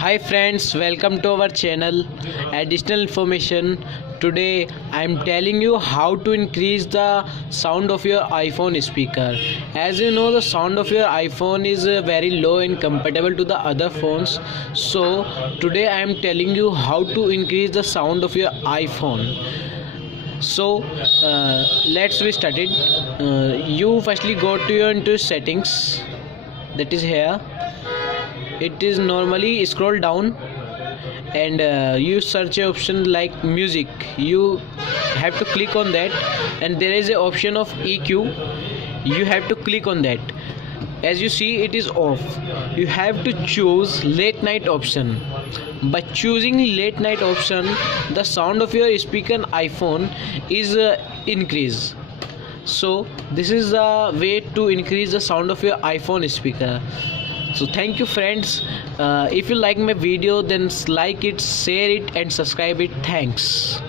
Hi friends, welcome to our channel. Additional information. Today I am telling you how to increase the sound of your iPhone speaker. As you know, the sound of your iPhone is very low and compatible to the other phones. So today I am telling you how to increase the sound of your iPhone. So let's we start it. You firstly go to your into settings, that is here. It is normally scroll down and you search a option like music. You have to click on that, and there is a option of EQ. You have to click on that. As you see, it is off. You have to choose late night option. By choosing late night option, the sound of your speaker iPhone is increase. So this is the way to increase the sound of your iPhone speaker. So thank you friends. If you like my video, then like it, share it and subscribe it. Thanks.